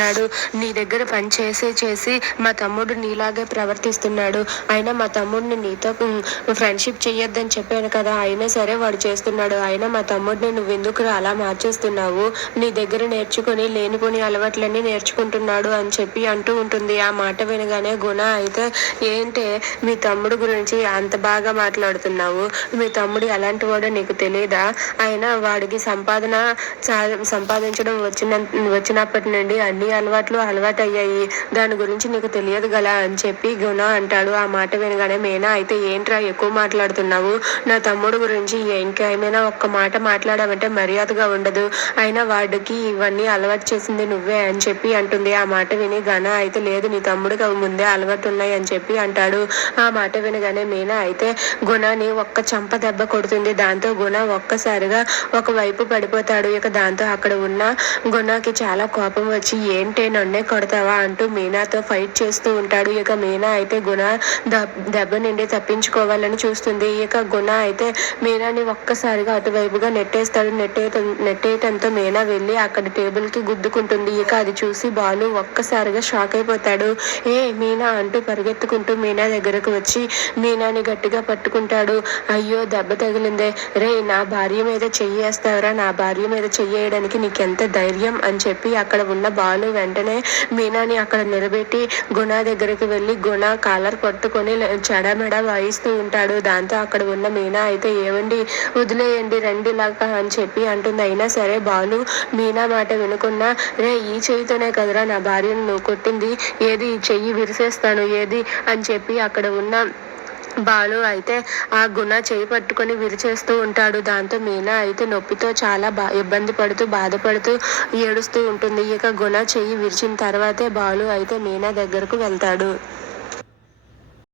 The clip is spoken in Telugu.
చేస్తున్నాడు నీ దగ్గర పని చేసి చేసి మా తమ్ముడు నీలాగే ప్రవర్తిస్తున్నాడు. అయినా మా తమ్ముడిని నీతో ఫ్రెండ్షిప్ చెయ్యొద్దని చెప్పాను కదా. అయినా సరే వాడు చేస్తున్నాడు. అయినా మా తమ్ముడిని నువ్వు ఎందుకు అలా మార్చేస్తున్నావు? నీ దగ్గర నేర్చుకుని లేనిపోని అలవాట్లన్నీ నేర్చుకుంటున్నాడు అని చెప్పి అంటూ ఉంటుంది. ఆ మాట వినగానే గుణ అయితే ఏంటే మీ తమ్ముడు గురించి అంత బాగా మాట్లాడుతున్నావు? మీ తమ్ముడు ఎలాంటి వాడో నీకు తెలియదా అయినా వాడికి సంపాదన సంపాదించడం వచ్చిన వచ్చినప్పటి నుండి అన్ని అలవాట్లు అలవాటు అయ్యాయి దాని గురించి నీకు తెలియదు గల అని చెప్పి గుణ అంటాడు. ఆ మాట వినగానే మేనా అయితే ఏంట్రా ఎక్కువ మాట్లాడుతున్నావు? నా తమ్ముడు గురించి ఇంకేమైనా ఒక్క మాట మాట్లాడామంటే మర్యాదగా ఉండదు. అయినా వాడికి ఇవన్నీ అలవాటు చేసింది నువ్వే అని చెప్పి అంటుంది. ఆ మాట విని గణ అయితే లేదు నీ తమ్ముడికి అవి ముందే అలవాటు ఉన్నాయి అని చెప్పి అంటాడు. ఆ మాట వినగానే మీనా అయితే గుణని ఒక్క చంప దెబ్బ కొడుతుంది. దాంతో గుణ ఒక్కసారిగా ఒకవైపు పడిపోతాడు. ఇక దాంతో అక్కడ ఉన్న గుణకి చాలా కోపం వచ్చి ఏ ఏంటే నన్నే కొడతావా అంటూ మీనాతో ఫైట్ చేస్తూ ఉంటాడు. ఇక మీనా అయితే గుణ దెబ్బ నుండి తప్పించుకోవాలని చూస్తుంది. ఇక గుణ అయితే మీనాని ఒక్కసారిగా అటువైపుగా నెట్టేస్తాడు. నెట్టే నెట్టేయటంతో మీనా వెళ్ళి అక్కడ టేబుల్కి గుద్దుకుంటుంది. ఇక అది చూసి బాలు ఒక్కసారిగా షాక్ అయిపోతాడు. ఏ మీనా అంటూ పరిగెత్తుకుంటూ మీనా దగ్గరకు వచ్చి మీనాని గట్టిగా పట్టుకుంటాడు. అయ్యో దెబ్బ తగిలిందే. రే నా భార్య మీద చెయ్యేస్తావరా? నా భార్య మీద చెయ్యేయడానికి నీకెంత ధైర్యం అని చెప్పి అక్కడ ఉన్న బాలు వెంటనే మీనాని అక్కడ నిలబెట్టి గుణ దగ్గరికి వెళ్ళి గుణ కాలర్ పట్టుకొని చెడమెడ వాయిస్తూ ఉంటాడు. దాంతో అక్కడ ఉన్న మీనా అయితే ఏమండి వదిలేయండి రండి లాగా అని చెప్పి అంటుంది. అయినా సరే బాలు మీనా మాట వినుకున్నా రే ఈ చెయ్యితోనే కదరా నా భార్యను నువ్వు కొట్టింది. ఏది ఈ చెయ్యి విరిసేస్తాను ఏది? అని చెప్పి అక్కడ ఉన్న బాలు అయితే ఆ గుణ చేయి పట్టుకొని విరిచేస్తూ ఉంటాడు. దాంతో మీనా అయితే నొప్పితో చాలా బా ఇబ్బంది పడుతూ బాధపడుతూ ఏడుస్తూ ఉంటుంది. ఇక గుణ చెయ్యి విరిచిన తర్వాతే బాలు అయితే మీనా దగ్గరకు వెళ్తాడు.